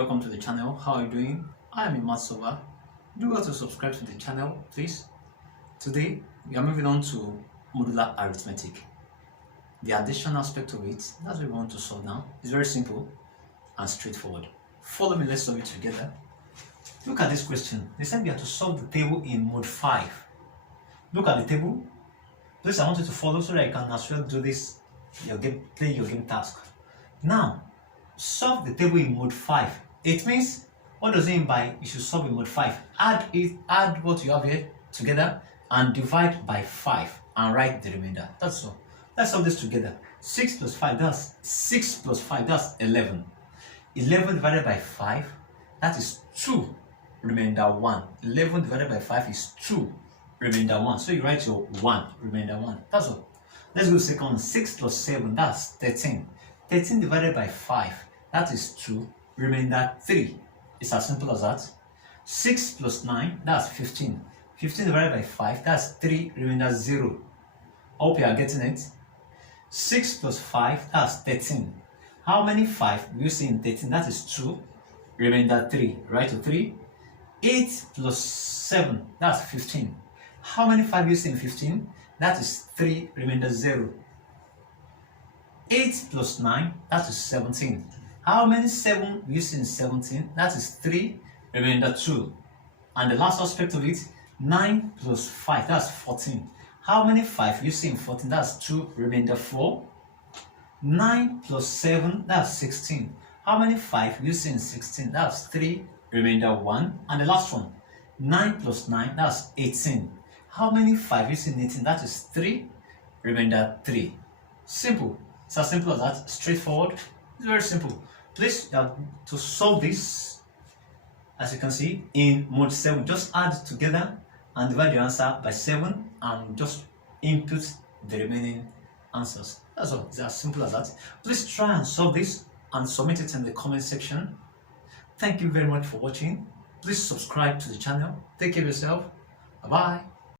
Welcome to the channel. How are you doing? I am Modular. Do well to subscribe to the channel, please. Today we are moving on to modular arithmetic. The addition aspect of it, that's what we want to solve now. It's very simple and straightforward. Follow me, let's solve it together. Look at this question. They said we have to solve the table in mode 5. Look at the table. Please, I want you to follow so that you can as well do this, play your game task. Now, solve the table in mode 5. It means, what does it mean by you should solve in mode 5? Add what you have here together and divide by 5 and write the remainder. That's all. Let's solve this together. 6 plus 5, that's 11. 11 divided by 5, that is 2, remainder 1. 11 divided by 5 is 2, remainder 1. So you write your 1, remainder 1. That's all. Let's go second one. 6 plus 7, that's 13. 13 divided by 5, that is 2, remainder 3. It's as simple as that. 6 plus 9, that's 15. 15 divided by 5, that's 3, remainder 0. Hope you are getting it. 6 plus 5, that's 13. How many 5 do you see in 13? That is 2, remainder 3. Right to 3. 8 plus 7, that's 15. How many 5 do you see in 15? That is 3, remainder 0. 8 plus 9, that is 17. How many 7 do you see in 17? That is 3, remainder 2. And the last aspect of it, 9 plus 5, that's 14. How many 5 you see in 14? That's 2, remainder 4. 9 plus 7, that's 16. How many 5 you see in 16? That's 3, remainder 1. And the last one, 9 plus 9, that's 18. How many 5 you see in 18? That is 3, remainder 3. Simple. It's as simple as that. Straightforward. It's very simple. Please, to solve this, as you can see, in mode 7, just add together and divide your answer by 7 and just input the remaining answers. That's all. It's as simple as that. Please try and solve this and submit it in the comment section. Thank you very much for watching. Please subscribe to the channel. Take care of yourself. Bye-bye.